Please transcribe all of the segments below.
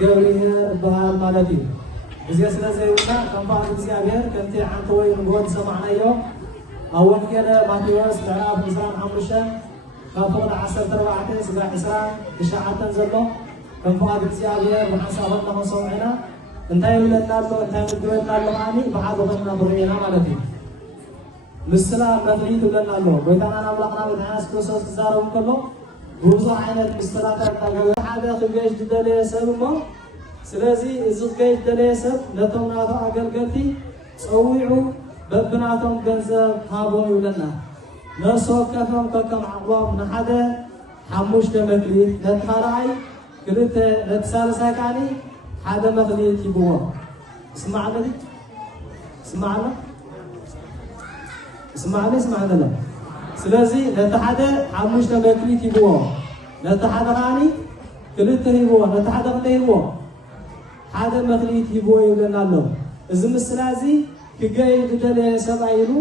ገብርሔር በሃል ማለት እዩ እዚያ ስለዘይውና ከንፋት እግዚአብሔር ከምቲ ዓንተ ወይ ንጎድ ሰማዕናዮ ኣብ ወንጌል ማቴዎስ ምዕራፍ 25 ካብ ቁጥሪ 14 እስካብ 29 ዘሎ ከንፋት እግዚአብሔር ብሓሳብና ክንሰምዕና እንታይ ይብለና ኣሎ እንታይ ምድበልና ኣሎ ማኒ በዓል ኮይና ብርኢና ማለት እዩ ምስላ መፍሊት ይብለና ኣሎ ጎይታና አምላክና መድኃኒት ክርስቶስ ዝዛረብ ከሎ ብዙሕ ዓይነት ምስላታት እናገበረ ሓደ ክገሽ ዝደለየ ሰብ እሞ ስለዚ እዚ ክገሽ ዝደለየ ሰብ ነቶም ናቶ ኣገልገልቲ ፀዊዑ በብናቶም ገንዘብ ሃቦም ይብለና ነፍሲ ወከፎም ከከም ዓቕቦም ንሓደ 5 መክሊት ነቲ ካልኣይ 2 ነቲ ሳልሳይ ካኒ 1 መክሊት ይብዎ እስማዕና اسمعنا ስለዚህ ነቲ ሓደ 5 መክሊት ይብዎ ነቲ ሓደ ካኒ 2 ይብዎ ነቲ ሓደ ይብዎ 1 መክሊት ይብዎ ይብለና ኣሎ እዚ ምስላዚ ክገይ ዝደለየ ሰብኣይ ኢሉ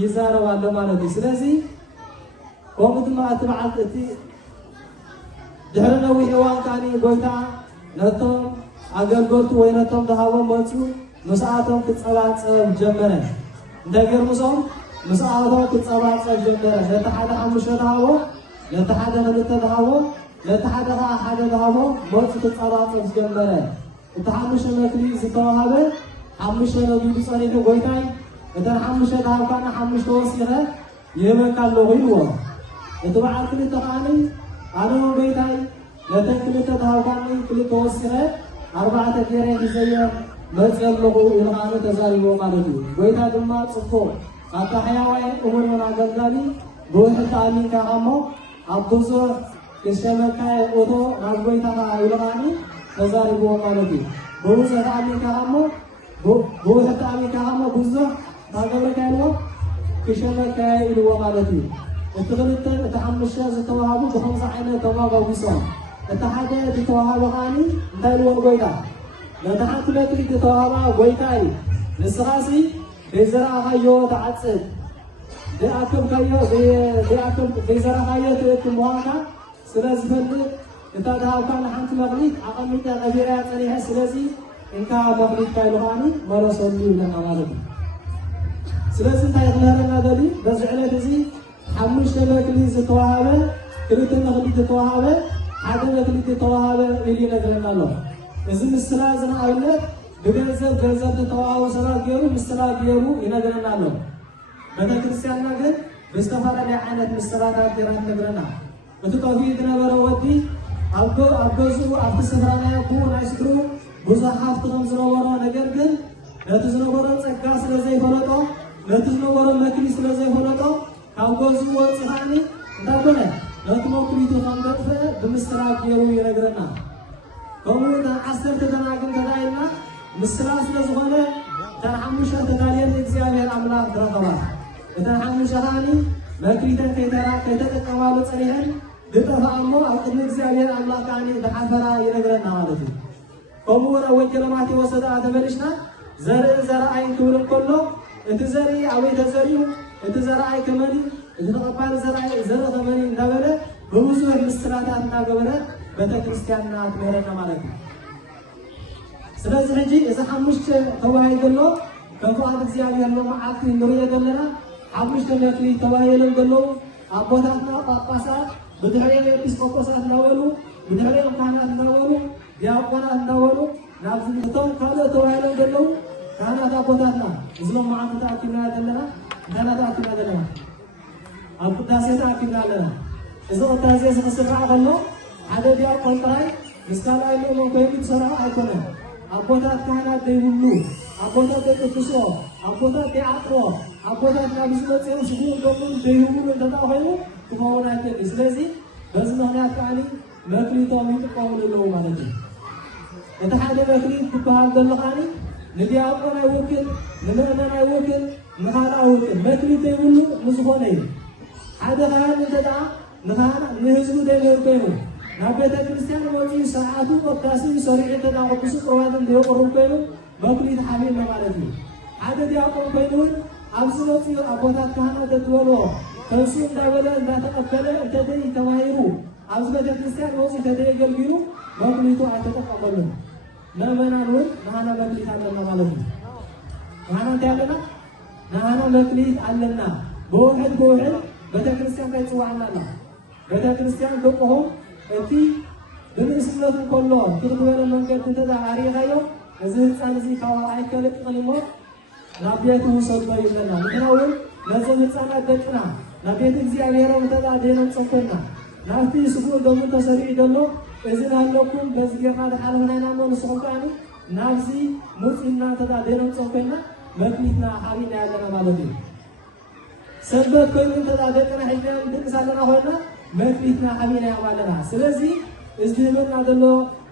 ይዛረብ ኣሎ ማለት እዩ ስለዚህ ከምኡ ድማ እቲ በዓል እቲ ድሕሪ ነዊሕ እዋን ካኒ ጎይታ ነቶም ኣገልገልቱ ወይ ነቶም ዝሃቦም መፁ ምስኣቶም ክፀባፀብ ጀመረ እንታይ ገይሩ مسألة كتصابات جمرة لتحدى حمش ذهبه لتحدى غلطة ذهبه لتحدى حدا ذهبه موت كتصابات جمرة التحمش مكلي زتوهبه حمش نبي بصريح قويتاي إذا حمش ذهب كان حمش توصيله يوم كان لغيره إذا كل تقاني أنا قويتاي لتكل ذهب كان كل توصيله 4 كيرين زي مزل لغو إلغام تزاريبه مالتي قويتا دماء صفور حتى حيوان أمور من عجلالي روح التعليم كهامو أبوزور كشمكاي أوتو نازوي تها يلغاني تزاري بو مالتي روح التعليم كهامو روح التعليم كهامو بوزور نازوي لو كشمكاي لو مالتي التغلط تحمل الشاز توهابو بخمسة عينة توهابو بيسون التحدي توهابو غاني دايلو غويتا لتحت لكي توهابو غويتاي لسراسي بيزرع خيو تعصب بأكم خيو بأكم بيزرع خيو تأكل مواقع سلاسي فلد إنت دهاو كان حنت مغليك عقمت غبيرات عليها سلاسي إنك مغليك كايلوغاني مرة صلي لنا مالك سلاسي انت يغلها لنا دلي بزعلة تزي حمش مغلي زتوهابه كلت مغلي تتوهابه حدا مغلي تتوهابه إلي نغلنا له إذن السلاسي أولاد بجنزب تتواعو سراب جيرو مستلاب جيرو ينقلنا له بدا كريستيان نقل بستفاد لعانة مستلاتات جيران نقلنا بتوفيدنا بروودي أبقزو أبقى سفرانا يبو نايسكرو بوزا حافتهم زنورا نقلقل نتزنورا تسكاس لزي فلطو نتزنورا مكريس لزي فلطو كاوغزو وصحاني انتابنا نتموكريتو خاندفة بمستلاب جيرو ينقلنا كمونا عصر تتناقل تدايلنا مسلاس لزغله تنحمشة تدالين እግዚአብሔር አምላክ ተረከባል ተንሐምሸሃኒ መክሪተን ከይተጠቀማሉ ጸሪህን ድጠፋሞ አቅም እግዚአብሔር አምላክ ካኒ ተሐፈራ ይነግረና ማለት ነው ቆሙና ወንጌል ማቴዎስ ተበልሽና ዘርአይ ክብርን ኮሎ እቲ ዘሪ አበይ ተዘሪው እቲ ዘርአይ ከመኒ እቲ ተቀባል ዘርአይ ዘረ ከመኒ እንዳበለ በብዙ ምስራታት እንዳገበረ ቤተክርስቲያንና ትመረና ማለት ነው ስለዚህ እንጂ እዛ 5 ተዋይደሎ ከንፋት እግዚአብሔር ነው ማዓት ንሪየ ዘለና 5 መክሊት ተዋይለን ደሎ አቦታትና ጳጳሳት በድህሬ ኤጲስቆጶሳት ናወሉ በድህሬ ካህናት ናወሉ ዲያቆናት ናወሉ ናብዝቶም ካለ ተዋይለን ደሎ ካህናት አቦታትና እዝሎም ማዓት ተአኪና ዘለና ካህናት ተአኪና ዘለና አብዳሴ ተአኪና ዘለና እዞ ታዜ ስፍራ ከሎ ሓደ ዲያቆን ጥራይ ምስካላይ ነው ኮይኑ ሰራ አይኮነም አቦታት ካህናት ደይሁሉ አቦታት ደቅፍሶ አቦታት ደአጥሮ አቦታት ናብዝመጽው ሽጉ ደሙ ደይሁሉ እንደታፈዩ ተማውናት ስለዚህ በዚህ ምክንያት ቃሊ መክሊቶም ይጥቆሙ ነው ማለት ነው የተሐደ መክሊት ተባል ደልኻኒ ለዲያቆን አይወክል ለምእመን አይወክል ለኻና አይወክል መክሊት ደይሁሉ ምዝሆነ ሓደ ካህን እንደዳ ለኻና ለህዝቡ ደይወርበዩ ናቤተ ክርስቲያን ወጪ ሰዓቱ ወዳሲ ሰሪዕ ተዳቆሱ ቆዋን ደይቆሩ ኮይኑ መክሊት ሐሚል ማለት ነው ሓደ ዲያቆን ኮይኑ አብዝሎት አቦታት ካህናት ተወሎ ከሱ እንዳበለ እንዳተቀበለ ተደይ ተማይሩ አብዝ ቤተ ክርስቲያን ወጪ ተደይ ገልቢሩ መክሊቱ አልተጠቀመሉ ምእመናን ናህና መክሊት አለና ማለት ነው። ናህና እንታያለና ናህና መክሊት አለና በውሕድ ቤተክርስቲያን ላይ ጽዋዕና አላ ቤተክርስቲያን ደቆሆም እቲ ብምእስነቱ ከሎ ትርጉበለ መንገድ ተዛሪኻዮ እዚ ህፃን እዚ ካብ ኣይከለቅቕን እሞ ናብ ቤቱ ውሰዶ ይብለና። ምክንያቱም ነዞም ህፃናት ደቅና ናብ ቤተ እግዚአብሔሮም ተዛዴኖም ፀኮና ናብቲ ስጉእ ደሙ ተሰሪዑ ደሎ እዚ ናለኩም በዚ ጌርና ዝሓለፍናይና ሞ ንስኹም ከዓኒ ናብዚ ሙፅኢና ተዛዴኖም ፀኮና መክሊትና ሓቢና ያለና ማለት እዩ። ሰንበት ኮይኑ ተዛደቅና ሒድና ንድቅስ ኣለና ኮይና መክሊትና ሓቢና ያማለና። ስለዚ እዚ ዝህበና ዘሎ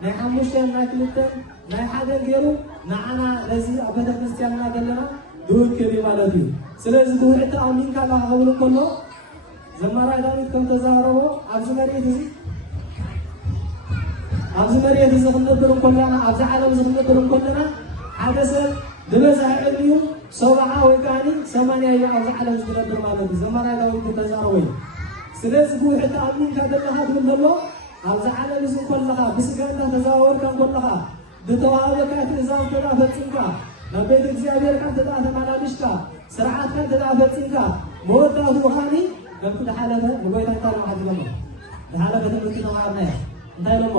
ናይ 5 ናይ 2 ናይ 1 ገይሩ ንዓና ነዚ ኣብ ቤተክርስቲያንና ዘለና ዝውክል እዩ ማለት እዩ። ስለዚ ብውሕቲ ኣሚንካ ኢልካ ክብል ከሎ ዘማራይ ዳዊት ከም ተዛረቦ ኣብዚ መሬት እዚ ክንነብር እንከለና ኣብዚ ዓለም እዚ ክንነብር እንከለና ሓደ ሰብ ብበዝሒ ዕድሚኡ 70 ወይ ከዓኒ 80 እዩ ኣብዚ ዓለም ዝነብር ማለት እዩ። ዘማራይ ዳዊት ተዛረቦ እዩ። ስለዚ ብውሕቲ ኣሚንካ ዘለካ ትብል ዘሎ ኣብዚ ዓለም እዚ እንከለካ ብስጋ እንዳተዘዋወርካ እንከለካ ብተዋሃበካ ትእዛዝ ተፈፂምካ ናብ ቤተ እግዚአብሔርካ ተመላልሽካ ስርዓትካ ፈፂምካ መወዳእቱ ኻኒ ከምቲ ዝሓለፈ ንጎይታ እንታይ ለማሓት ይለሞ ዝሓለፈ ትምህርቲ ተማሃርና እያ እንታይ ለሞ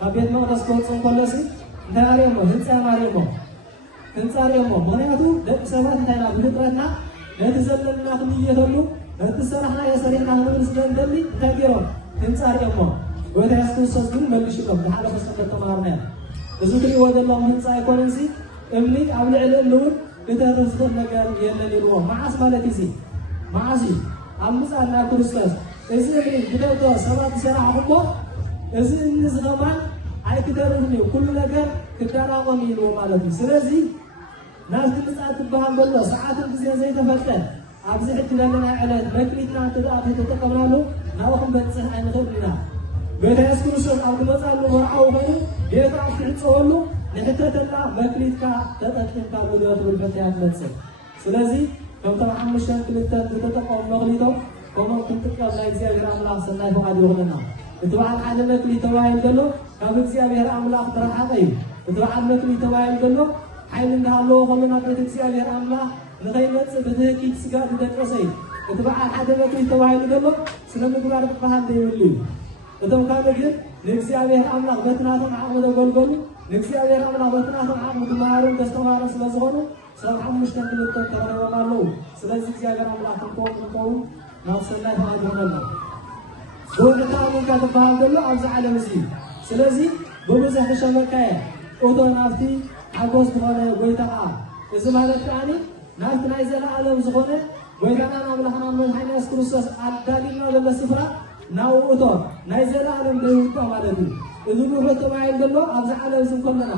ካብ ቤት መቅደስ ክወፅእ እንከሎሲ እንታይ ኣርዮሞ ህንፃ ማርዮሞ ህንፃ ርዮሞ። ምክንያቱ ደቂ ሰባት እንታይ ና ብፍጥረትና ነቲ ዘለልና ክንየተሉ ነቲ ሰራሕና የሰሪሕና ክንብል ስለንደሊ እንታይ ገይሮም ህንፃ ርዮሞ። ጎይታ ኢየሱስ ክርስቶስ ግን መልሽሎም ዝሓለፈ ሰንበት ተማሃርና እያ። እዚ ትሪእዎ ዘለኹም ህንፃ ኣይኮነንሲ እምኒ ኣብ ልዕሊ እምኒውን እተተዝኽእል ነገር የለን ኢልዎ። መዓስ ማለት እዚ መዓስ እዩ ኣብ ምፅኣና ክርስቶስ እዚ እምኒ ብደቶ ሰባት ዝሰራሕኹሞ እዚ እምኒ ዝኸማን ኣይክደርፍን እዩ ኩሉ ነገር ክዳራቆም ኢልዎ ማለት እዩ። ስለዚ ናብቲ ምፅኣት ትበሃል ዘሎ ሰዓትን ግዜ ዘይተፈልጠ ኣብዚ ሕጂ ዘለና ዕለት መክሊትና እንትደኣ ተጠቀምናሉ ናብኡ ክንበፅሕ ኣይንኽእል ኢና። ጎይታ ኢየሱስ ክርስቶስ ኣብ ዝመፃሉ መርዓዊ ኮይኑ ቤቱ ኣብ ትሕፀወሉ ንሕተተላ መክሊትካ ተጠቂምካሉ ዶ ትብል ፈተያ ትመፅእ። ስለዚ ከምቶም 5-2 ዝተጠቀሙ መክሊቶም ከምኦም ክንጥቀም ናይ እግዚኣብሔር ኣምላኽ ሰናይ ፈቃድ ይኹነና። እቲ በዓል ሓደ መክሊት ተባሂሉ ዘሎ ካብ እግዚኣብሔር ኣምላኽ ዝረሓቐ እዩ። እቲ በዓል መክሊት ተባሂሉ ዘሎ ሓይሊ እንዳሃለዎ ከሎ ናብ ቤተ እግዚኣብሔር ኣምላኽ ንኸይመፅእ ብትህኪት ስጋ ዝደቀሰ እዩ። እቲ በዓል ሓደ መክሊት ተባሂሉ ዘሎ ስነ ምግባር ዝበሃል ዘይብሉ እዩ። እቶም ካልእ ግን ንእግዚአብሔር ኣምላኽ በትናቶም ዓቕሚ ዘገልገሉ ንእግዚአብሔር ኣምላኽ በትናቶም ዓቕሚ ዝመሃሩን ተስተማሃሩን ስለዝኾኑ 5-2 ተረኺቦም ኣለዉ። ስለዚ እግዚአብሔር ኣምላኽ ክንከውን ናብ ሰናይ ፈቃድ ይኹነና። ብውሕቲ ኣሚንካ ትበሃል ዘሎ ኣብዚ ዓለም እዚ እዩ። ስለዚ ብብዙሕ ክሸመካ እየ እቶ ናብቲ ሓጎስ ዝኾነ ጎይታኻ እዚ ማለት ከዓኒ ናብቲ ናይ ዘለኣለም ዝኾነ ጎይታናን ኣምላኽናን መድሓኒና ኢየሱስ ክርስቶስ ኣዳሊና ዘሎ ስፍራ ናብኡ እቶ ናይ ዘለኣለም ደይውጦ ማለት እዩ። እዚ ውሕድ ተባሂሉ ዘሎ ኣብዚ ዓለም እዚ እንከለና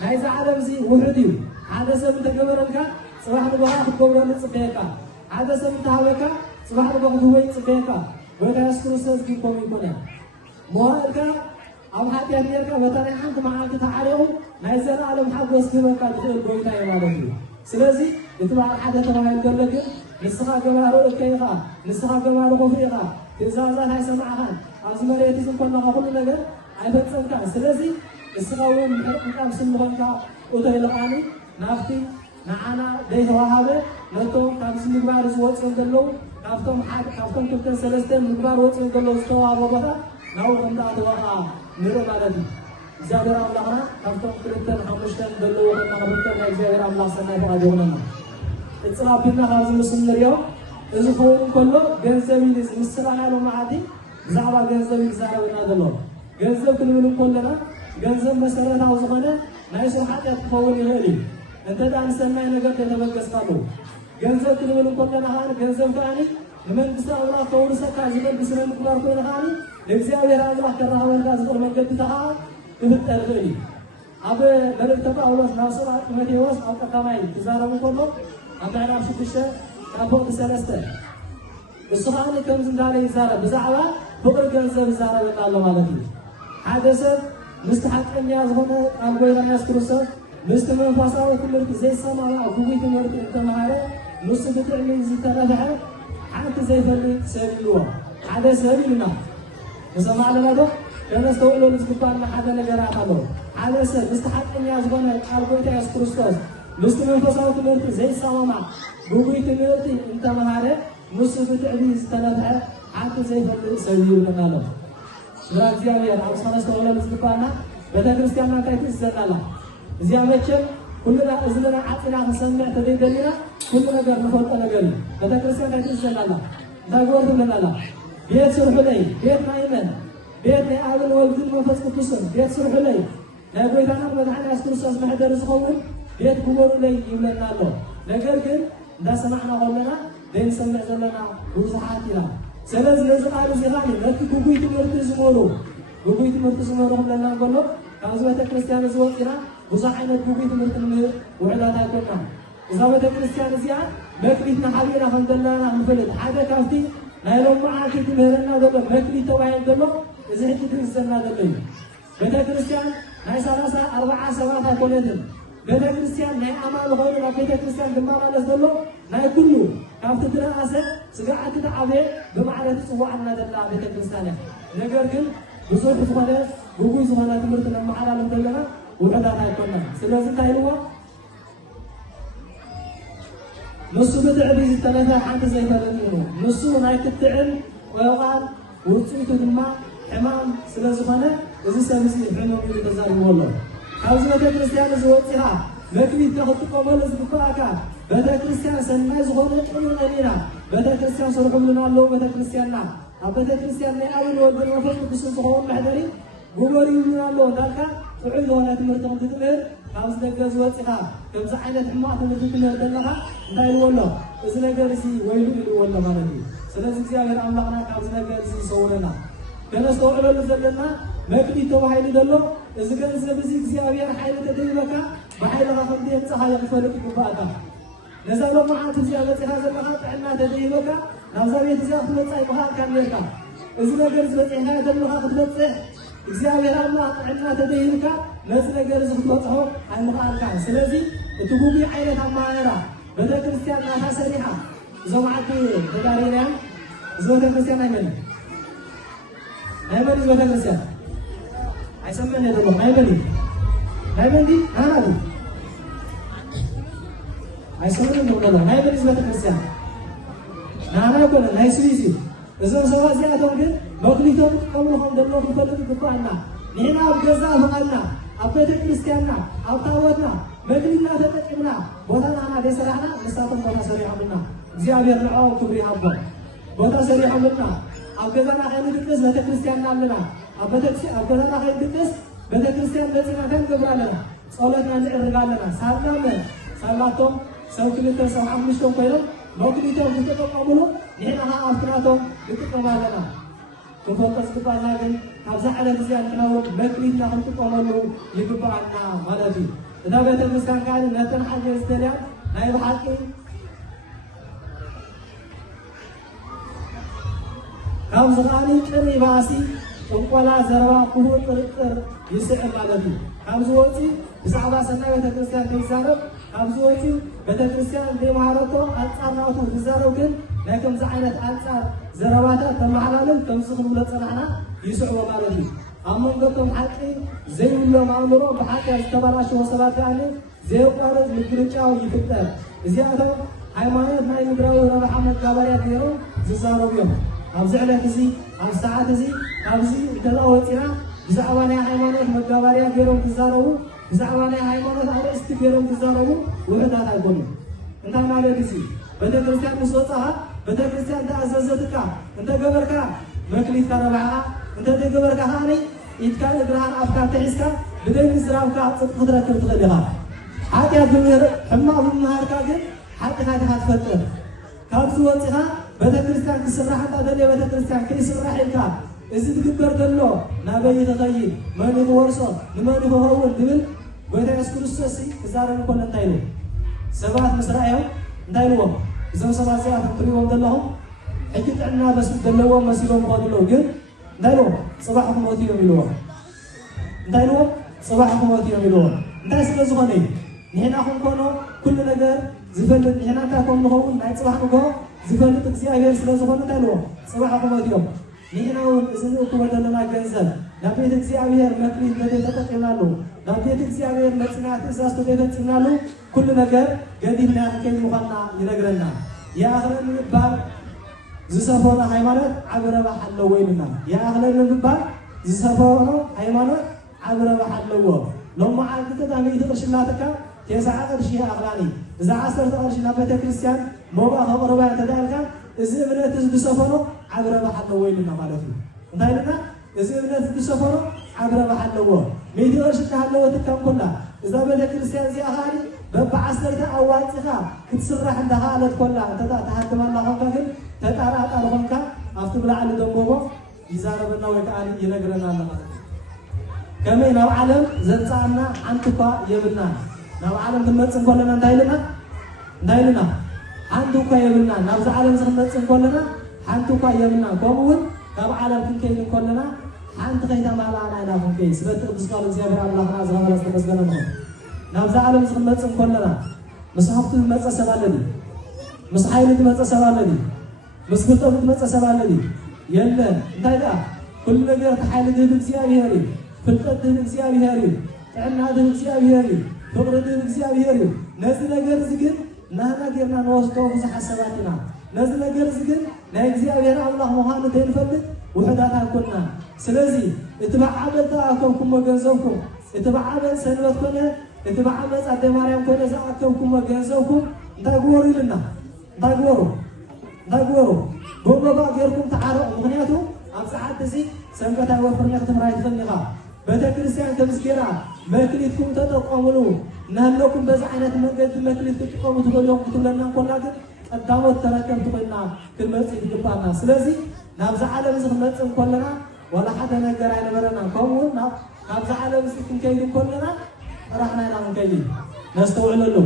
ናይዚ ዓለም እዚ ውሕድ እዩ። ሓደ ሰብ እንተገበረልካ ፅባሕ ንጎኻ ክትገብረሉ ፅበየካ፣ ሓደ ሰብ እንተሃበካ ፅባሕ ንጎ ክትህበይ ፅበየካ። ጎይታ ኢየሱስ ክርስቶስ ግን ከምኡ ይኮነ መዋእልካ ኣብ ሓጢአት ጌርካ በታ ናይ ሓንቲ መዓልቲ ተዓሪቑ ናይ ዘለኣለም ሓጎስ ክህበካ ዝኽእል ጎይታ እዩ ማለት እዩ። ስለዚ እቲ በዓል ሓደ ተባሂሉ ዘሎ ግን ንስኻ ገባሪ እከ ኢኻ፣ ንስኻ ገባሪ ኮፍሪ ኢኻ፣ ትእዛዛት ኣይሰማዕኻን፣ ኣብዚ መሬት እዚ እንከለኻ ኩሉ ነገር ኣይፈፀምካን። ስለዚ እስኻ እውን ምሕርቅንቃብ ስምኾንካ እቶ ይልቃኒ ናብቲ ንዓና ዘይተዋሃበ ነቶም ካብዚ ምግባር ዝወፅኦም ዘለዉ ካብቶም 2-3 ምግባር ወፅኦም ዘለዉ ዝተዋሃቦ ቦታ ናብኡ ከምዝኣተወኻ ንርኢ ማለት እዩ። እግዚአብሔር ኣምላኽና ካብቶም 2-5 ዘለዎ ከናኽብልከል ናይ እግዚአብሔር ኣምላኽ ሰናይ ፈቃድ ይኹነና። እፅቕ ኣቢልና ካብዚ ምስሊ ንሪኦ እዚ ክኸውን እንከሎ ገንዘብ ኢሉ ምስራናሎ መዓልቲ ብዛዕባ ገንዘብ እዩ ዝዛረበና ዘሎ። ገንዘብ ክንብል እንከለና ገንዘብ መሰረታዊ ዝኾነ ናይ ሰው ሓጢአት ክኸውን ይኽእል እዩ እንተዳ ንሰናይ ነገር ተተበገስካሉ። ገንዘብ ክንብል እንከለና ከዓ ገንዘብ ከዓኒ ንመንግስቲ ኣምላኽ ከውርሰካ ዝኽእል ብስነ ምግባር ኮይኑ ከዓኒ ንእግዚአብሔር ኣምላኽ ከራኸበልካ ዝኽእል መንገድታ ከዓ ክፍጠር ይኽእል እዩ። ኣብ መልእክተ ጳውሎስ ናብ ሰብኣ ጢሞቴዎስ ኣብ ቀዳማይ ክዛረቡ ከሎ ኣብ ምዕራፍ 6 ካብ ፍቕዲ 3 እሱ ከዓኒ ከምዚ እንዳለ ይዛረብ ብዛዕባ ፍቕሪ ገንዘብ ይዛረበና ኣሎ ማለት እዩ። ሓደ ሰብ ምስቲ ሓቀኛ ዝኾነ ቃል ጎይታ ኢየሱስ ክርስቶስ ምስቲ መንፈሳዊ ትምህርቲ ዘይሰማማዕ ጉቡይ ትምህርቲ እንተመሃረ ንሱ ብጥዕሚ ዝተረፍሐ ሓንቲ ዘይፈልጥ ሰብ ይልዎ ሓደ ሰብ ኢልና ንሰማዕ ኣለና ዶ كنستوعب نزقطان حدا نجارات الله على سر استحقني أزبنا أربعة يا كريستوس مستمر تصاوت مرت زي سامع بقولي تمرتي أنت مهارة مصيبة عديس تنافع حتى زي فلسفي لنا له رأيي أنا أبغى نستوعب نزقطانا بدأ كريستيانا كيف يستدلنا زيادة كلنا إذا عطينا خصمنا تديدنا كلنا قرنا فوق نقول بدأ كريستيانا كيف يستدلنا ده قول لنا لا بيت سرحلي بيت نايمن بيت أول ولد المفسد كسر بيت سرحلي لا بيت أنا بدأ أنا أسكت ساز ما حدا رزقهم بيت كبر لي يملنا له لكن ده سمعنا قولنا دين سمع زلنا وزحاتنا سلز لزق على زغاني لا تكوي تمرتز مورو كوي تمرتز مورو لنا نقوله كازوة كريستيان زوجنا وزحنا كوي تمرتز وعلا تاكلنا إذا بدأ كريستيان زياد مكليتنا حبينا الحمد لله نفلت حاجة كافتي نايلوم معاك تمهرنا دلو مكلي توعين دلو إذا حتى تنزلنا دلو بدأ كريستيان ناي سلاسة 4 سبعة كولدن بدأ كريستيان ناي أمال غيره بدأ كريستيان دمارا لسدلو ناي كله كافت دراسة سقعت تعبه بمعنى سوعنا دلنا بدأ كريستيان نقدر بزوج فماذا بقول فماذا تمرت لما على لندلنا وكذا نايكونا سلاسة تايلوا نصو بتعبيز الثلاثة حتى زي ثلاثين نصو نايك التعل ويقال ورسويته دماء حمام سلازفانة إذا سامسي حمام يلي تزاري والله حوزي بتا كريستيان زواتها مكلي تاخد قمال زبقاكا بتا كريستيان سنماي زغونة قلو نانينا بتا كريستيان صرحو لنا اللو بتا كريستيان نا بتا كريستيان ناي أول والبر وفرق بسن صغون محدري قماري لنا اللو دالكا تعيد هنا تمرتهم تتمر كاوز نجاز واتها كم زعينة حماة تمرتهم تتمر دايل والله إذا نجارسي ويلو والله ما ندري سلازم زيادة أملاقنا كاوز نجارسي صورنا كنا استوعبنا لزلنا ما كني توه هاي لدلو إذا كان زبزيك زيادة حيل تدريبك بحيل غفندية صحيح بفرق كبارك نزلوا معاه زيادة هذا المهات عنا تدريبك نزلوا زيادة متصاي مهات كان لك إذا نجارس بتحنا دلوها خدمته زيادة الله عنا تدريبك نزل نجارس خدمته عن مهات كان سلازي تقومي حيلة عمارة بدأ كريستيان ناها سريعة زوجتي تدارينا زوجة كريستيان نايمني زوجة كريستيان أسمعني هذا نايمني هذا أسمعني نقول نايمني زوجة كريستيان نانا يقول نايسويسي إذا سوا زيادة ممكن مقليتهم قبلهم دلوا في بلد كفانا نحن أبجزنا فقالنا أبدا كريستياننا أبتاوتنا مقلينا تتكلمنا بوتانا أنا بسرعنا نستطيع بوتا سريع منا زيادة العوض كبري هبوا بوتا سريع منا أبجزنا خير دكتس بيت كريستياننا لنا أبجزنا خير دكتس بيت كريستيان بيتنا كم قبلنا صلاتنا نرجع لنا سالنا سالاتهم سوكلتهم سوحمشتهم كيرو مقليتهم تتكلموا نحن أفتراتهم تتكلمنا كفوكس كبارنا لكن أبزح على زيادة كناو مقليتنا هم تتكلموا يكبرنا مالتي إذا بيت المسكن كان نتن حاجة استلام هاي بحكي كم زغاني كري باسي وقلا زروا قهوة ترتر يسعر مالتي كم زوجي بسعبا سنة بيت المسكن كيزارب كم زوجي بيت المسكن دي مهارته أنصار ناوتو تزاروكن لكن زعينة أنصار زرواتا تمحلالن كم زغن ولد صنعنا يسعوا مالتي أمم قطم حقي زي اللي معمرو بحكي استبلاش وصلات يعني زي قارد مدرجة ويفتر زيادة حيوانات ما يمدروا ولا محمد كباريات يرو زاروا بيهم أبزعله كذي أبساعة كذي أبزي تلاوة ترى زعوانة حيوانات مكباريات يرو زاروا زعوانة حيوانات على استفيرهم زاروا وهذا هيكون أنت ما عليه كذي بدأ كريستيان مسوطها بدأ كريستيان تأسستك أنت قبرك مكلي تربعها أنت تقبرك هاني إتكان إدراء أفكار تعيسك بدأ مزرعك قدرة تغلبها حتى يقول حما بالنهار كاجن حتى هذا فترة كابزوتها بدأ كريستيان كسرح حتى دنيا بدأ كريستيان كيسرح إلك إذا تكبر دلو نبي تغير ما نبورسون لما نبهرون دبل بدأ يسكر السوسي كزارة نقول نتايلو سبعة مزرعهم نتايلوهم إذا سبعة ساعات تريهم دلهم حكيت عنا بس دلوهم مسيرهم قادلو جن نتايلو صباحكم موتيهم يلوهم نتايلو صباحكم موتيهم يلوهم نتاي سلزغني نحن أخون كونو كل نجار زفلت نحن كاكم نهون نايت صباحكم زفلت تكسي أغير سلزغن نتايلو صباحكم موتيهم نحن إذن أكبر لنا جنزل نبيت እግዚአብሔር መክሊት ተጠቅመናሉ نبيت እግዚአብሔር መጽናት እዛስ ተጠቅመናሉ كل ነገር ገዲና ከኝ ሙኻና ይነግረና ያአኽረን ይባል ዝሰፈረ ሃይማኖት አብረባ አለው ወይልና ያአኽረን ይባል ዝሰፈረ ሃይማኖት አብረባ አለው لما عادت تامي تقرشناتك تسعة قرش يا أغلاني إذا عصرت قرش نبات كريستيان موقع خبروا تدالك إذا بنات تسافروا عبر بحر وين مالتي نايلنا إذا بنات تسافروا عبر بحر ميدي قرش تهلو تكم كلها إذا بنات كريستيان زي أغاني ببع عصرت أواتها كتسرح عندها على كلها تدا تحكم الله خمكن تتعرى أرخمك أفتح على دموعه يزار بنا وكأني ينقرنا الله كمي نو عالم زنصانا عنتكا يبنا نو عالم تمصن كلنا نايلنا عنتكا يبنا نو عالم زنصن كلنا عنتكا يبنا كومون كاب عالم كين كلنا عنت كيدا مالانا نافون كي سبت بسقال زيابر الله عز وجل استمسكنا نو عالم زنصن كلنا مسحفت المص سبالدي مسحايلت مص سبالدي مسكتو مص سبالدي يلا انتايدا كل ነገር ተحايلت እግዚአብሔር ፍልጠትን እግዚአብሔር ጣናትን እግዚአብሔር ፍቅርን እግዚአብሔር ነዚህ ነገር ዝግን ናናገርና ወስተው ዝሐሰባትና ነዚህ ነገር ዝግን ናይ እግዚአብሔር አምላህ መሃኑ ተንፈልጥ ወህዳታ ኮና ስለዚህ እትባዓበታ አከምኩም ገንዘብኩም እትባዓበ ሰንበት ኮነ እትባዓበ ጻደ ማርያም ኮነ ዘአከምኩም ገንዘብኩም እንታግወሩልና እንታግወሩ ቦባባ ገርኩም ተዓረ ምክንያቱ አብዛዓት እዚ ሰንበታ ወፍርና ከተምራይ ተፈልጋ በተክርስቲያን ተመስገራ መክሊትኩም ተጠቀሙሉ ናለኩም በዛ አይነት መንገድ መክሊት ተጠቀሙ ተብሎም ተብለና እንኳን ቀዳሞት ተረከብቱ ኮይና ትመጽ ይግባና ስለዚህ ናብዛ ዓለም ዝመጽ እንኳንና ወላ ሓደ ነገር አይነበረና ኮሙን ናብዛ ዓለም ዝክንከይድ እንኳንና ራህና ናንከይድ ነስተውዕለሉ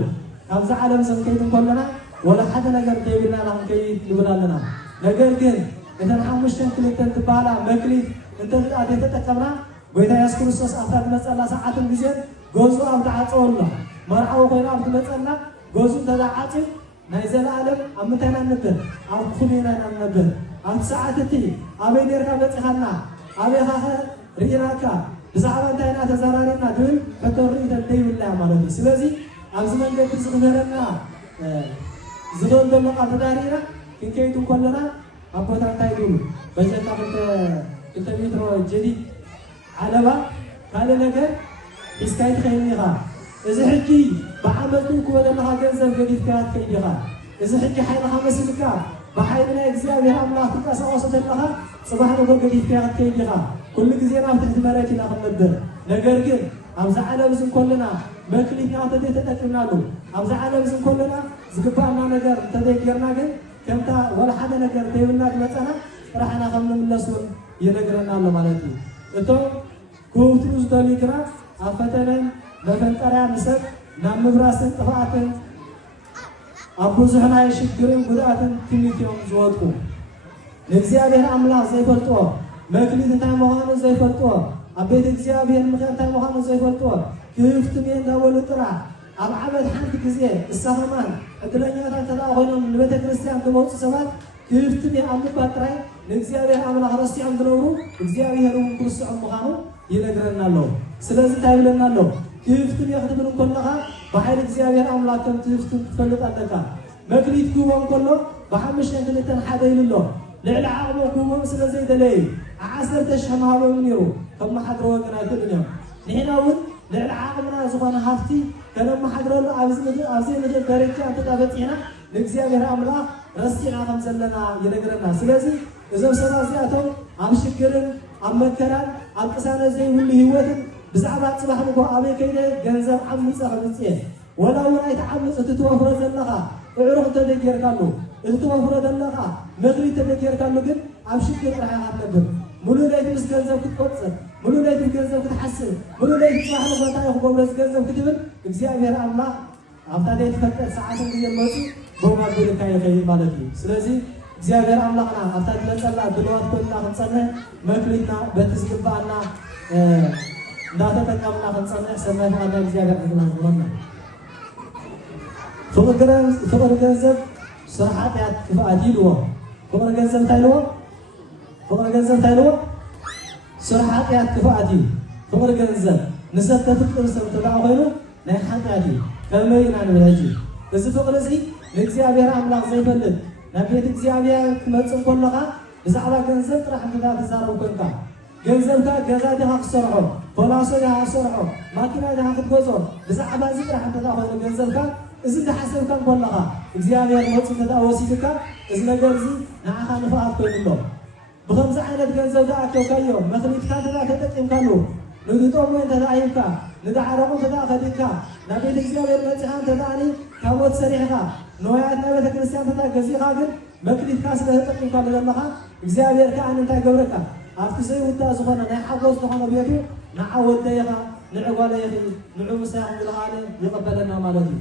ናብዛ ዓለም ዝክንከይድ እንኳንና ወላ ሓደ ነገር ተይብና ናንከይድ ይብላልና ነገር ግን እተን ሓሙሽተን ክልተን ትባላ መክሊት እንተ ተጠቀምና ጎይታ ኢየሱስ ክርስቶስ አፍታት መጸላ ሰዓትን ጊዜ ጎዙ አብ ተዓጾላ መርዓው ኮይና አብ ተመጸላ ጎዙ ተዳዓጽ ናይ ዘላለም አምታና ነበር አብ ኩኔና ነበር አብ ሰዓትቲ አበይ ደርካ በጽሐና አበይ ኻኸ ሪራካ ብዛዕባ እንታይና ተዘራሪና ድል ፈተሪ ተደይብላ ማለት ነው ስለዚህ አብዝ መንገድ ዝግበረና ዝዶን ደሞ አፈዳሪና ክንከይቱ ኮለና አቦታ ታይዱ በጀታ እንተ ሜትሮ ጀዲ علبا قال لك اسكايت خيريها اذا حكي بعملتو كودنا جنزب جديد كات كيدها اذا حكي حيلها مسلك بحيلنا እግዚአብሔር አምላክ ተቀሳውሰተልها صباح ነው جديد كات كيدها كل ጊዜ ነው ተህት መሬትና ነበር ነገር ግን አብዛ ዓለም ዝንኮልና መክሊት ያተደ ተጠቅምናሉ አብዛ ዓለም ዝንኮልና ዝግባና ነገር ተደገርና ግን ከምታ ወላ ሓደ ነገር ተይብና መጸና ራህና ከምንመለሱን ይነግረናል ማለት ነው እቶ ኮውቱስ ደሊግራ አፈተለን ለፈንጠሪያ ንሰብ ናምብራስን ጥፋትን አቡዝህና ይሽግርን ጉዳትን ትንቢትዮም ዝወጡ ለእግዚአብሔር አምላክ ዘይፈልጦ መክሊት እንታይ መሆኑ ዘይፈልጦ አቤት እግዚአብሔር ምክንያት መሆኑ ዘይፈልጦ ክፍትም እንዳወሉ ጥራ ኣብ ዓመት ሓንቲ ጊዜ እሳኸማን እድለኛታት ተዳኾኖም ንቤተ ክርስቲያን ክመውፁ ሰባት ክፍትም የአምባት ጥራይ ለእግዚአብሔር አምላክ ረስቲዖም ዝነብሩ እግዚአብሔርን ክርስቶስ ምዃኑ ይነግረናል ስለዚህ ታይብለናል ክፍትም የኽትምን እንኮለኻ በኃይል እግዚአብሔር አምላክ ከም ትፍትም ትፈልጣለካ መክሊት ክቦም ከሎ በሓሙሽተን ክልተን ሓደ ይልሎ ልዕሊ ዓቕሞ ክቦም ስለዘይደለይ ዓሰርተ ሽሕ መሃቦም ነይሩ ከም ማሓድሮ ወገን ኣይክእልን እዮም ንሕና እውን ልዕሊ ዓቕምና ዝኾነ ሃፍቲ ከነመሓድረሉ ኣብዚ ንኽእል ደረጃ እንተበፂሕና ንእግዚአብሔር አምላክ ረስቲዕና ከም ዘለና ይነግረና ስለዚህ እዞም ሰባት እዚኣቶም ኣብ ሽግርን ኣብ መከራን ኣብ ቅሳነ ዘይብሉ ህይወትን ብዛዕባ ፅባሕ ንጎ ኣበይ ከይደ ገንዘብ ዓሚፀ ከምፅየ ወላ እውን ኣይተዓምፅ እትትወፍሮ ዘለኻ እዕሩኽ ተደጌርካሉ እትትወፍሮ ዘለኻ መክሊት ተደጌርካሉ ግን ኣብ ሽግር ጥራሕ ኣትነብር ሙሉእ ለይቲ ምስ ገንዘብ ክትቆፅር ሙሉእ ለይቲ ገንዘብ ክትሓስብ ሙሉእ ለይቲ ፅባሕ ንጎታ ይኽገብሮ ገንዘብ ክትብል እግዚአብሔር አምላክ ኣብታ ዘይትፈቀድ ሰዓትን ጊዜ መፁ በማበልካ ይኸይድ ማለት እዩ ስለዚህ እግዚአብሔር አምላክና አፍታት ለጸላ ድሏት ኮና ከንጸነ መክሊትና በትዝግባና እንዳተጠቀምና ከንጸነ ሰማይ ማለ እግዚአብሔር ይግናና ፍቅር ገንዘብ ስርዓት ክፋት ይልዎ ፍቅር ገንዘብ ታይልዎ فقر جنزب تايلو سرعة يا كفاتي فقر جنزب نسبت تفكر سبت دعوه لا حتى كما ينال بالهجي بس فقر زي لإግዚአብሔር አምላክ ዘይፈልግ نبيت እግዚአብሔር كمتصم كلها بس على جنزب راح نبدأ تزارو كنكا جنزب كا جزا ده خسرعه فلاسو ده خسرعه ماكينة ده خدجوزه بس على زي راح نبدأ هذا جنزب كا إذا ده حسب كان كلها እግዚአብሔር موت نبدأ وسيلك إذا نجرزي نعخا نفعل كله بخمس عائلة جنزب ده أكيو كيو مثلي كان ده كتير إمكانه ندوتهم وين تدعيمك ندعرهم تدعخدك نبيت እግዚአብሔር መጽሐፍ ተዳኒ ታቦት ሰሪሕካ ነዋያትና ቤተ ክርስቲያን ተታገዚኻ ግን መክሊት ካስ ለተጠቅምካ ለለኻ እግዚአብሔር ከአን እንታይ ገብረካ ኣብቲ ዘይውዳ ዝኾነ ናይ ሓጎስ ዝኾነ ቤቱ ንዓወደይኻ ንዕጓለይኺ ንዑ ምሳይኹም ዝለኻለ ይቕበለና ማለት እዩ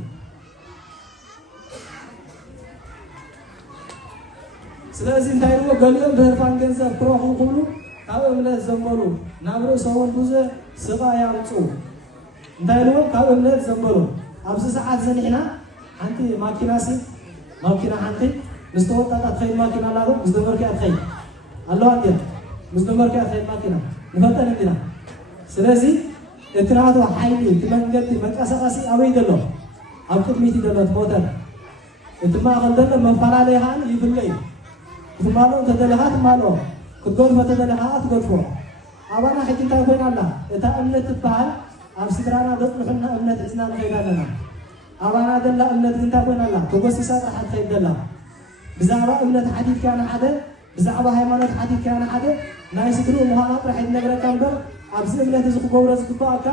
ስለዚ እንታይ ድሞ ገሊኦም ብህርፋን ገንዘብ ክረኽቡ ክብሉ ካብ እምነት ዘንበሉ ናብ ርእሶምን ብዙሕ ስቓይ ያምፁ እንታይ ድሞ ካብ እምነት ዘንበሉ ኣብዚ ሰዓት ዘኒሕና ሓንቲ ማኪናሲ ማኪና ሓንቲ ምስ ተወጣጣት ኸይድ ማኪና ኣላዶ ምስ ደመርክያ ትኸይድ ኣለዋ እንዲና ምስ ደመርክያ ትኸይድ ማኪና ንፈልጠን እንዲና ስለዚ እቲ ናቱ ሓይሊ እቲ መንገዲ መንቀሳቐሲ ኣበይ ዘሎ ኣብ ቅድሚት እዩ ዘሎ እቲ ሞተር እቲ ማእኸል ዘሎ መፈላለየ ኸዓኒ ይፍለ እዩ ትማልኦ እንተደለኻ ትማልኦ ክትገድፎ ተደለኻ ትገድፎ ኣባና ሕጂ እንታይ ኮይና ኣላ እታ እምነት ትበሃል ኣብ ስድራና ዘፅንሑና እምነት ሒዝና ንኸይድ ኣለና ኣባና ደላ እምነት እንታይ ኮይና ኣላ ተጎሲሳ ጥራሕ ትኸይድ ደላ ብዛዕባ እምነት ሓዲድካ ንሓደ ብዛዕባ ሃይማኖት ሓዲድካ ንሓደ ናይ ስድርኡ ምዃና ጥራሕ ይነግረካ እምበር ኣብዚ እምነት እዚ ክገብሮ ዝግባአካ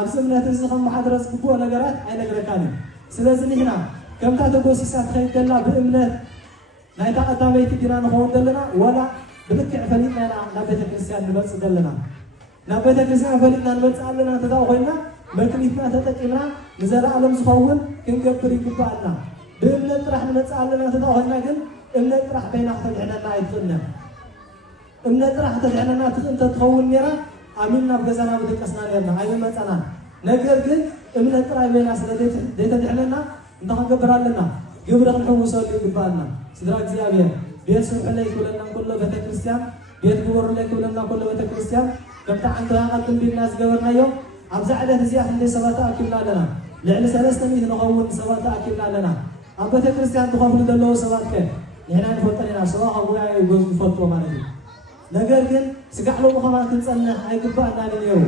ኣብዚ እምነት እዚ ከመሓድረ ዝግብኦ ነገራት ኣይነግረካን እዩ ስለዚ ንሕና ከምታ ተጎሲሳ ትኸይድ ደላ ብእምነት ናይታ ቀዳመይቲ ዲና ንኸውን ዘለና ወላ ብልክዕ ፈሊጥና ኢና ናብ ቤተ ክርስቲያን ንመፅእ ዘለና ናብ ቤተ ክርስቲያን ፈሊጥና ንመፅእ ኣለና እንተዳ ኮይና መክሊትና ተጠቂምና ንዘለኣለም ዝኸውን ክንገብር ይግባአና ብእምነት ጥራሕ ንመፅእ ኣለና እንተዳ ኮይና ግን እምነት ጥራሕ በይና ክተድሕነና ኣይትኽእልናን እምነት ጥራሕ ተድሕነና እንተትኸውን ኔራ ኣሚን ናብ ገዛና ብደቀስና ኔርና ኣይንመፀናን ነገር ግን እምነት ጥራሕ በይና ስለ ዘይተድሕነና እንታይ ክንገብር ኣለና ግብሪ ክንሕውሰሉ ይግባአና ስድራ እግዚአብሔር ቤት ስርሑለይ ክብለና ኩሎ ቤተ ክርስቲያን ቤት ግበሩለይ ክብለና ኩሎ ቤተ ክርስቲያን ከምታ ዓንተ ያቐልጥን ቢልና ዝገበርናዮ ኣብዛ ዕለት እዚኣ ክንደይ ሰባት ተኣኪብና ኣለና ልዕሊ 300 ንኸውን ሰባት ተኣኪብና ኣለና ኣብ ቤተ ክርስቲያን ዝኸፍሉ ዘለዉ ሰባት ከ ንሕና ንፈልጠን ኢና ሰባ ካብ ጉባኤ ገዙ ዝፈልጥዎ ማለት እዩ ነገር ግን ስጋዕሎ ምኸማ ክንፀንሕ ኣይግባአናን ነይሩ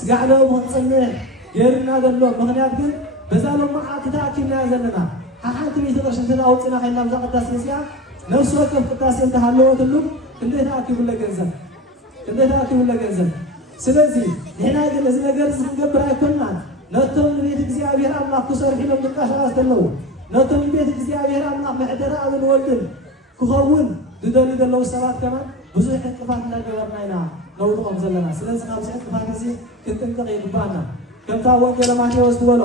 ስጋዕሎ ክንፀንሕ ገይርና ዘሎ ምክንያት ግን በዛ ሎማዓቲ ተኣኪብና ዘለና ሓንቲ ቤተ ቅርሺ እንተዳውፅና ኸይና ብዛ ቅዳሴ እዚኣ ነፍሲ ወከፍ ቅዳሴ እንተሃለወትሉ ክንደይ ተኣኪቡለ ገንዘብ ስለዚ ንሕና ግን እዚ ነገር እዚ ክንገብር ኣይኮንናን ነቶም ንቤት እግዚኣብሔር ኣምላኽ ክሰርሑ ኢሎም ዝንቀሳቐስ ዘለዉ ነቶም ንቤት እግዚኣብሔር ኣምላኽ መሕደሪ ኣብን ወልድን ክኸውን ዝደልዩ ዘለዉ ሰባት ከማ ብዙሕ ዕንቅፋት እናገበርና ኢና ነውድቖም ዘለና ስለዚ ካብዚ ዕንቅፋት እዚ ክንጥንቅቕ ይግባአና ከምታ ወንጌለ ማቴዎስ ዝበሎ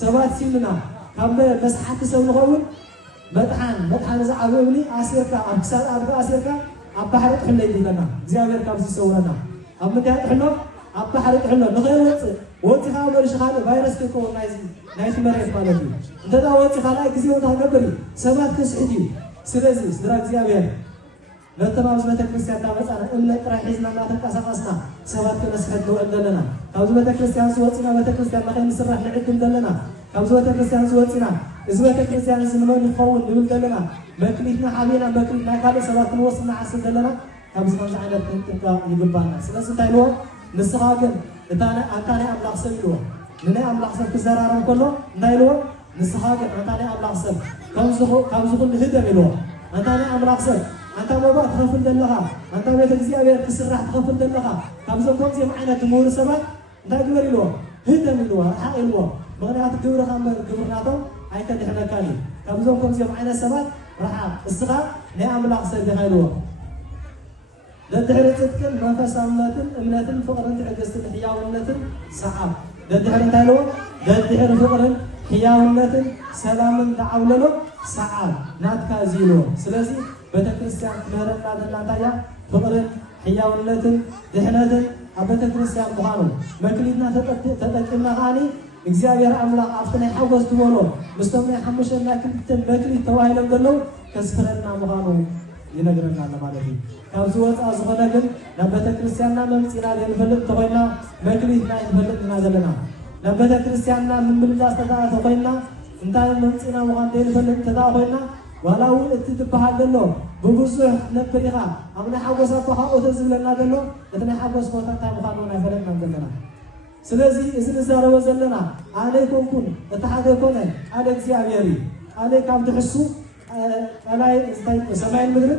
ሰባት ሲሉና ካብ መስሓቲ ሰብ ንኸውን መጥሓን እዚ ዓብ እምኒ ኣሲርካ ኣብ ክሳድ ኣድጋ ኣሲርካ ኣብ ባሕሪ ጥሕሎ ይብለና እግዚኣብሔር ካብዚ ይሰውረና ኣብ ምንታይ ጥሕሎ ኣብ ባሕሪ ጥሕሎ ንኸይወፅእ ወፂኻ በልሽ ካልእ ቫይረስ ክከውን ናይቲ መሬት ማለት እዩ እንተዳ ወፂኻ ላይ ግዜው ታገብር እዩ ሰባት ክስሕት እዩ ስለዚ ስድራ እግዚኣብሔር ነቶም ኣብዚ ቤተ ክርስቲያን እናመፃና እምነት ጥራይ ሒዝና እናተንቀሳቐስና ሰባት ክነስሕት ንውዕል ዘለና ካብዚ ቤተ ክርስቲያን ዝወፅና ቤተ ክርስቲያን ንኸይንስራሕ ንዕድም ዘለና ካብዚ ቤተ ክርስቲያን ዝወፅና እዚ ቤተ ክርስቲያን እዚ ንመን ይኸውን ንብል ዘለና መክሊትና ሓቢና መክሊት ናይ ካልእ ሰባት ክንወስድ ንዓስብ ዘለና ካብዚ ከምዚ ዓይነት ክንጥንቀቕ ይግባአና ስለዚ እንታይ ኢልዎ ንስኻ ግን ኣንታ ናይ ኣምላኽ ሰብ ኢልዎ ንናይ ኣምላኽ ሰብ ክዘራረብ ከሎ እንታይ ኢልዎ ንስኻ ግን ኣንታ ናይ ኣምላኽ ሰብ ካብዚ ኩሉ ህደም ኢልዎ ኣንታ ናይ ኣምላኽ ሰብ ኣንታ መባእ ትኸፍል ዘለኻ ኣንታ ቤተ እግዚኣብሔር ክስራሕ ትኸፍል ዘለኻ ካብዞም ከምዚኦም ዓይነት ድምሁር ሰባት እንታይ ግበር ኢልዎ ህደም ኢልዎ ርሓቕ ኢልዎ ምክንያቱ ግብርኻ ግብርናቶም ኣይከድሕነካን እዩ ካብዞም ከምዚኦም ዓይነት ሰባት ርሓቕ እስኻ ናይ ኣምላኽ ሰብ ኢኻ ኢልዎ ደድሕሪ ጽድቅን መንፈሳውነትን እምነትን ፍቕርን ትዕግስትን ሕያውነትን ሰዓብ ደድሕሪ እንታይ ኢልዎ ደድሕሪ ፍቕርን ሕያውነትን ሰላምን ዝዓብለሎ ሰዓብ ናትካ እዚ ኢልዎ ስለዚ ቤተ ክርስቲያን ትምህረና ዘለና እንታይ እያ ፍቕርን ሕያውነትን ድሕነትን ኣብ ቤተ ክርስቲያን ምዃኑ መክሊትና ተጠቂምና ከዓኒ እግዚአብሔር ኣምላኽ ኣብቲ ናይ ሓጎስ ዝበሎ ምስቶም ናይ 5 ናይ 2 መክሊት ተባሂሎም ዘለዉ ከስፍረና ምዃኑ ينقرنا لمالتي كابز وطا زغنا ግን ለቤተ ክርስቲያንና መምጽና ለፈልጥ ተቆይና መክሊት ላይ ፈልጥና ዘለና ለቤተ ክርስቲያንና ምምልጃ አስተዳራ ተቆይና እንታይ መምጽና ወቃን ለፈልጥ ተዳቆይና ወላው እትትባሃል ደሎ በብዙሕ ነብሪኻ አምና ሓጎሳት ተኻኦተ ዝብለና ደሎ እተና ሓጎስ ወጣታ ምኻኑና ይፈልጥና ዘለና ስለዚህ እዝን ዘረወ ዘለና አለይኩም እተሓደ ኮነ አለ እግዚአብሔር አለ ካብ ትሕሱ አላይ ሰማይ ምድር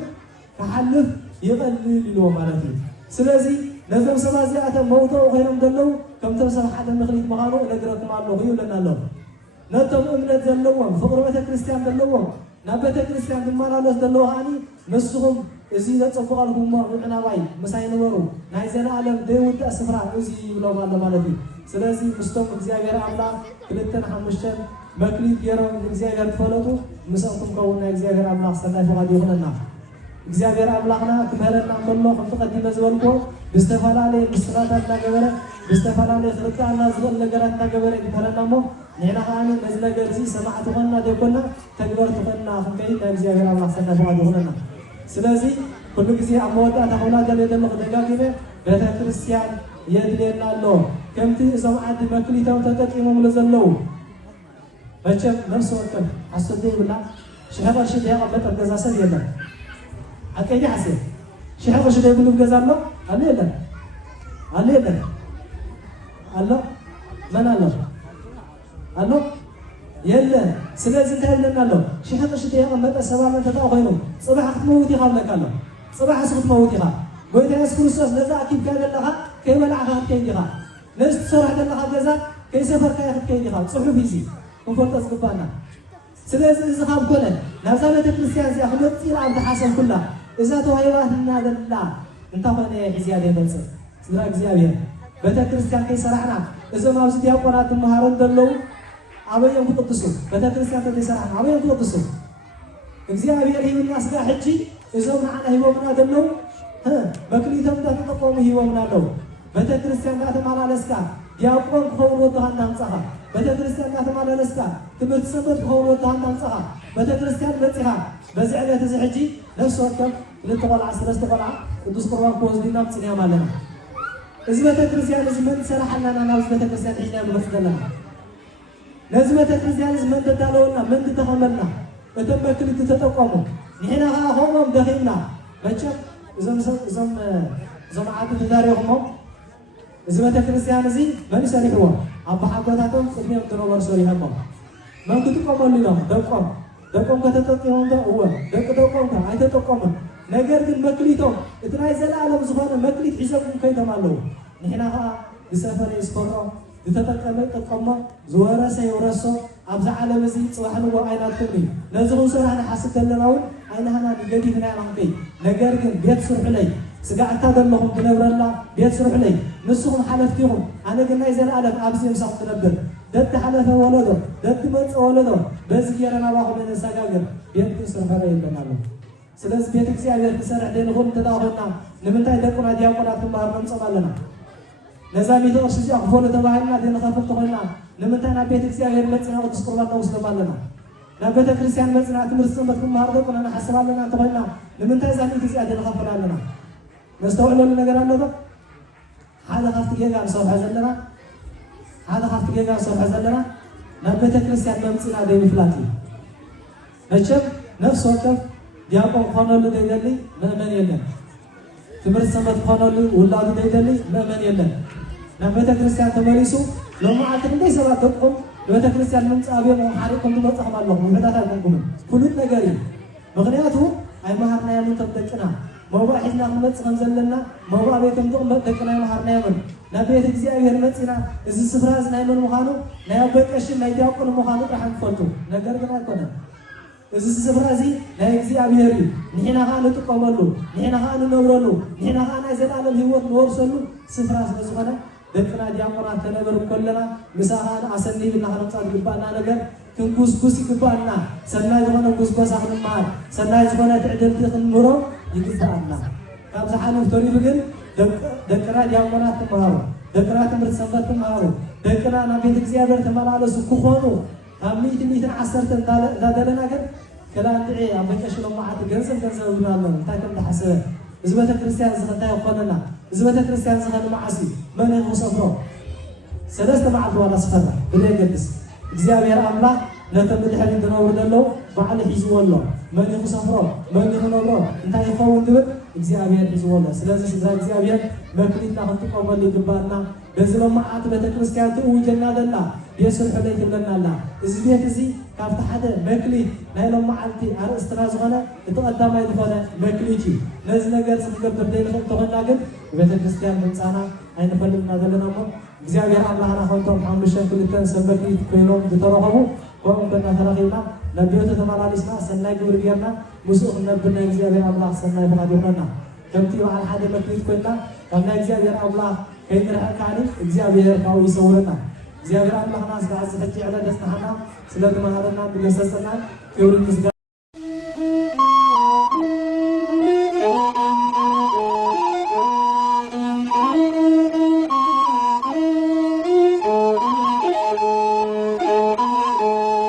ከሐልፍ ይቀልል ይለው ማለት ነው ስለዚህ ለዘም ሰማዚያተ ሞተው ሆይንም ደለው ከም ተሰብ ሓደ ምኽሊት መኻኑ ነግረኩም አለው ይውለናለው ነተም እምነት ዘለዎም ፍቅር ቤተ ክርስቲያን ዘለዎም ናብ ቤተ ክርስቲያን ድማላሎስ ደለው ሃኒ መስኹም እዚ ዘጽፈቃልኩም ምዕናባይ መሳይ ነበሩ ናይ ዘና ዓለም ደውት ስፍራ እዚ ይብለው ማለት ነው ስለዚህ ምስቶም እግዚአብሔር አምላክ ክልተን ሓሙሽተን መክሊት ገሮም እግዚአብሔር ተፈለጡ ምስንኩም ከውና እግዚአብሔር አምላክ ሰናይ ፈቃድ ይሁንና እግዚአብሔር አምላክና ክመረና ከሎ ከተቀደመ ዝበልኮ በስተፋላለ ምስራታት ታገበረ በስተፋላለ ፍርቃና ዝብል ነገራት ታገበረ ይተረናሞ ነና ሃኒ መዝለገር እዚ ሰማዕት ሆና ደቆና ተግበር ተፈና ከይ እግዚአብሔር አምላክ ሰናይ ፈቃድ ይሁንና ስለዚህ ሁሉ ጊዜ አሞዳ ተሆና ደለደለ ደጋግመ ቤተ ክርስቲያን የድለናሎ ከምቲ እዞም ዓዲ መክሊታው ተጠቂሞም ለዘለው በቸም ነፍስ ወከም አሰደይ ብላ ሸሃባሽ ያቀበጠ ገዛሰብ የለም አቀዲ አሰብ ሸሃባሽ ደብሉ ገዛለው አለ የለም አለ የለም አለ ማን አለ አለ የለ ስለዚህ ታይለናለው ሸሃባሽ ያቀበጠ ሰባመን ተጣቆይኑ ጽባህ ክትሞት ይኻለካለው ጽባህ አስክትሞት ይኻ ወይታ ኢየሱስ ክርስቶስ ለዛ አኪብ ካለለኻ ከይበላዕኻ ከይዲኻ ለስ ተሰርሕ ደለኻ ገዛ ከይሰፈርካ ከይዲኻ ጽሑፍ ይዚ እንፈልጠስ ግባና ስለዚህ እዚ ካብ ኮነ ናብዛ ቤተ ክርስቲያን እዚኣ ክመፂና ኣብ ተሓሰብ ኩላ እዛ ተዋሂባትና ዘላ እንታይ ኮነ ሒዝያ ደይመፅእ ስድራ እግዚአብሔር ቤተ ክርስቲያን ከይሰራሕና እዞም ኣብዚ ዲያቆናት ዝመሃሮን ዘለው ኣበዮም ክቅድሱ ቤተ ክርስቲያን ተዘይሰራሕና ኣበዮም ክቅድሱ እግዚአብሔር ሂብና ስጋ ሕጂ እዞም ንዓና ሂቦምና ዘለው መክሊቶም እንዳተጠቀሙ ሂቦምና ኣለው ቤተ ክርስቲያን እንዳተመላለስካ ዲያቆን ክኸውን ወድኻ እንዳምፃኻ ቤተ ክርስቲያን እንዳተመላለስካ ትምህርት ሰንበት ክኸውን ወድኻ እንዳምፃኻ ቤተ ክርስቲያን በፂኻ በዚ ዕለት እዚ ሕጂ ነፍሲ ወከፍ ክልተ ቆልዓ ሰለስተ ቆልዓ ቅዱስ ቁርባን ክወስዱና ምፅንያም ኣለና እዚ ቤተ ክርስቲያን እዚ መን ሰራሓልና ናብዚ ቤተ ክርስቲያን ሒዝና ንመፅ ዘለና ነዚ ቤተ ክርስቲያን እዚ መን ተዳለወልና መን ተተኸመልና እቶም መክሊት ተጠቀሙ ንሕና ከዓ ከምኦም ደኺምና መቸም እዞም ዓዲ ተዛሪኹሞም እዚ ቤተ ክርስቲያን እዚ መን ሰሪሕዎ ኣብ ሓጎታቶም ቅድሚኦም ዝነበሩ ሰሪሖሞም መን ክጥቀመሉ ኢሎም ደቆም ከተጠቂሞም እወ ደቂ ደቆም ኣይተጠቀሙን ነገር ግን መክሊቶም እቲ ናይ ዘለኣለም ዝኾነ መክሊት ሒዞም ከይዶም ኣለዉ ንሕና ከዓ ዝሰፈረ ይስፈሮ ዝተጠቀመ ይጠቀሞ ዝወረሰ ይውረሶ ኣብዚ ዓለም እዚ ፅባሕንዎ ኣይናትኩም እዩ ነዚ ክንሰርሕ ንሓስብ ዘለና እውን ኣይናህና ንገዲፍና ንኽንከይ ነገር ግን ቤት ስርሑለይ ስጋዕታ ዘለኹም ትነብረላ ቤት ስርሑለይ ንስኹም ሓለፍቲኹም ኣነ ግን ናይ ዘለኣለም ኣብዚ ምሳኹም ትነብር ደቲ ሓለፈ ወለዶ ደቲ መፀ ወለዶ በዚ ጌረ ናባኹም ነሰጋግር ቤት ስርሑለ የለን ኣሎ ስለዚ ቤት እግዚአብሔር ክሰርሕ ደይንኹም ተዳኾና ንምንታይ ደቁና ዲያቆናት ክምሃር ነምፆም ኣለና ነዛ ሚተ ቅርሺ እዚኣ ክፈሉ ተባሂልና ደይንኸፍል ተኾይና ንምንታይ ናብ ቤት እግዚአብሔር መፅና ቅዱስ ቁርባን ነውስዶም ኣለና ናብ ቤተ ክርስቲያን መፅና ትምህርቲ ሰንበት ክምሃር ደቁና ንሓስብ ኣለና ተኾይና ንምንታይ እዛ ሚት እዚኣ ደይንኸፍል ኣለና ነስተውዕለሉ ነገር ኣሎ ዶ ሓደ ካብቲ ጌጋ ንሰርሖ ዘለና ናብ ቤተ ክርስቲያን መምፅና ደይምፍላት እዩ መቸም ነፍሲ ወከፍ ዲያቆን ክኾነሉ ደይደሊ ምእመን የለን ትምህርቲ ሰንበት ክኾነሉ ውላዱ ደይደሊ ምእመን የለን ናብ ቤተ ክርስቲያን ተመሊሱ ሎመዓልቲ ክንደይ ሰባት ደቁም ንቤተ ክርስቲያን ምምፃእ ኣብዮም ሓሪቕኩም ትመፅኹም ኣለኹም ውሕዳት ኣይኮንኩምን ፍሉጥ ነገር እዩ ምክንያቱ ኣይመሃርናዮምን ቶም ደቅና መውባእ ሒዝና ክንመፅእ ከም ዘለና መውባእ ቤቶም ዝቕመጥ ደቅና ይመሃርናዮምን ናብ ቤተ እግዚአብሔር መፂና እዚ ስፍራ እዚ ናይ መን ምዃኑ ናይ ኣቦይ ቀሽን ናይ ዲያቆን ምዃኑ ጥራሕ ንፈልጡ ነገር ግን ኣይኮነን እዚ ስፍራ እዚ ናይ እግዚአብሔር እዩ ንሕና ከዓ ንጥቀመሉ ንሕና ከዓ ንነብረሉ ንሕና ከዓ ናይ ዘለኣለም ሂወት ንወርሰሉ ስፍራ ስለዝኾነ ደቅና ዲያቆናት ተነበሩ ከለና ምሳኻ ኣሰኒ ኢልና ክነምፃእ ዝግባአና ነገር ክንጉስጉስ ይግባአና ሰናይ ዝኾነ ጉስጎሳ ክንመሃር ሰናይ ዝኾነ ትዕድልቲ ክንምሮ ይግባአና ካብ ዝሓልፍ ተሪፉ ግን ደቅና ዲያቆናት ትመሃሩ ደቅና ትምህርቲ ሰንበት ትመሃሩ ደቅና ናብ ቤተ እግዚአብሔር ተመላለሱ ክኾኑ ካብ 110 እንዳደለና ግን كلام دعي أبغى شلون معه تجنسل بنالله تاكل بحسن إذا كريستيان زخنتا يقولنا إذا كريستيان زخن معسي من يوصفه سلسلة مع الدوالة سفرة بدي أجلس إزاي أملا لا تمدح لي دنور دلو بعد حيزو الله من يوصفه من يخلونه أنت يفهم دبر إزاي حيزو الله سلسلة إزاي ما كنت ناخذ قبل اللي جبارنا بزلوا معه كريستيان توجنا دلنا يسوع حليت لنا الله إزاي تزي كافت حدا مكلي لا لهم معلتي على استراز غنا يتقدم ما يدخله مكليتي لازم نقدر نقدر بدينا نتوقع نقدر بيت الكريستيان من سنة أين فلنا ذلنا مو زيادة الله أنا خلطهم عم بشكل كل التن سبكي كلهم بتراهم وهم كنا ثلاثينا نبيوت ثمانية الإسلام سنة يقول بيرنا مسوق نبنا زيادة الله سنة بقدرنا كم تيجي على حدا مكلي كلنا كنا زيادة الله كين رأى كاني زيادة كاو يسولنا زيادة الله ناس بعد ستجي على دستنا سلام ما هذا النام بجسسنا كيوري